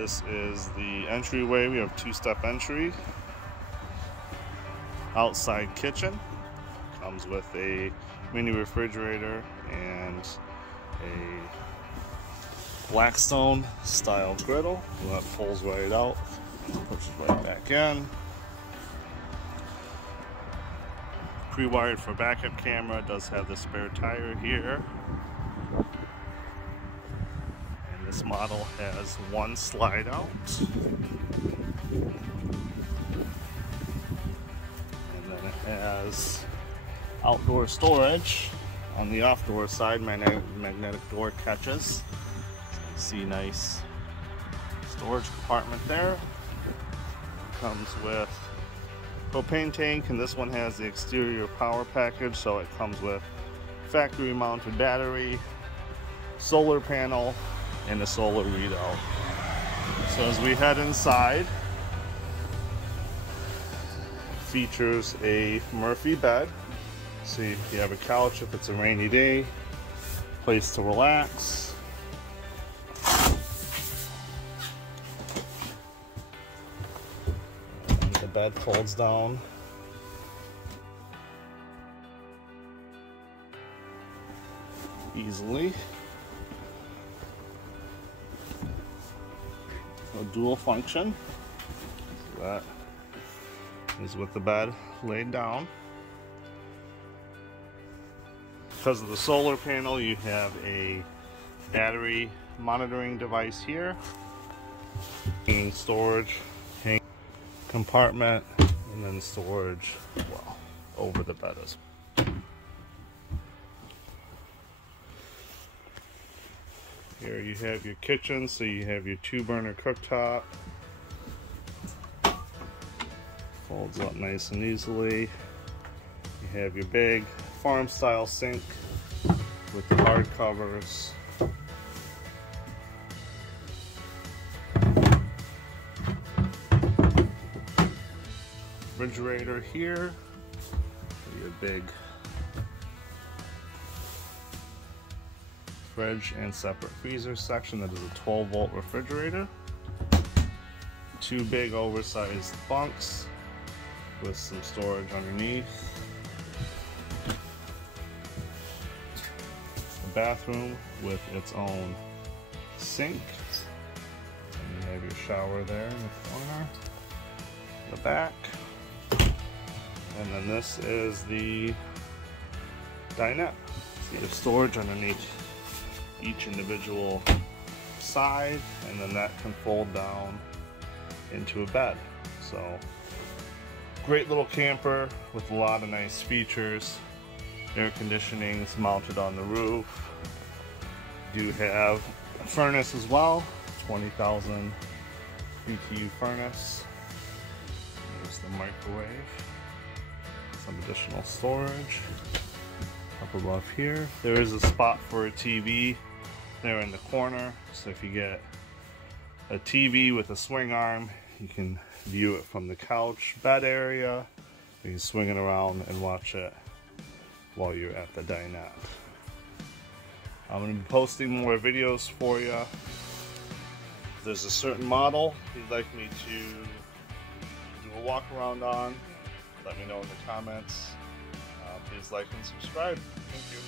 This is the entryway. We have two-step entry. Outside kitchen. Comes with a mini refrigerator and a Blackstone style griddle that pulls right out, pushes right back in. Pre-wired for backup camera. Does have the spare tire here. And this model has one slide out. And then it has outdoor storage on the off-door side, magnetic door catches. So you see nice storage compartment there. Comes with propane tank, and this one has the exterior power package, so it comes with factory mounted battery, solar panel, and a solar readout. So as we head inside, features a Murphy bed. So you have a couch if it's a rainy day, place to relax. And the bed folds down. Easily. A dual function. So that is with the bed laid down. Because of the solar panel, you have a battery monitoring device here, hanging storage, hanging compartment, and then storage, well, over the bed as well. Here you have your kitchen, so you have your 2-burner cooktop. Folds up nice and easily. You have your big farm style sink with the hard covers. Refrigerator here. Your big fridge and separate freezer section. That is a 12-volt refrigerator. 2 big oversized bunks with some storage underneath. Bathroom with its own sink, and you have your shower there in the corner, the back, and then this is the dinette. So you have storage underneath each individual side, and then that can fold down into a bed. So great little camper with a lot of nice features. Air conditioning is mounted on the roof. Do have a furnace as well, 20,000 BTU furnace. There's the microwave. Some additional storage. Up above here, there is a spot for a TV there in the corner. So if you get a TV with a swing arm, you can view it from the couch bed area. You can swing it around and watch it while you're at the dinette. I'm going to be posting more videos for you. If there's a certain model you'd like me to do a walk around on, let me know in the comments. Please like and subscribe. Thank you.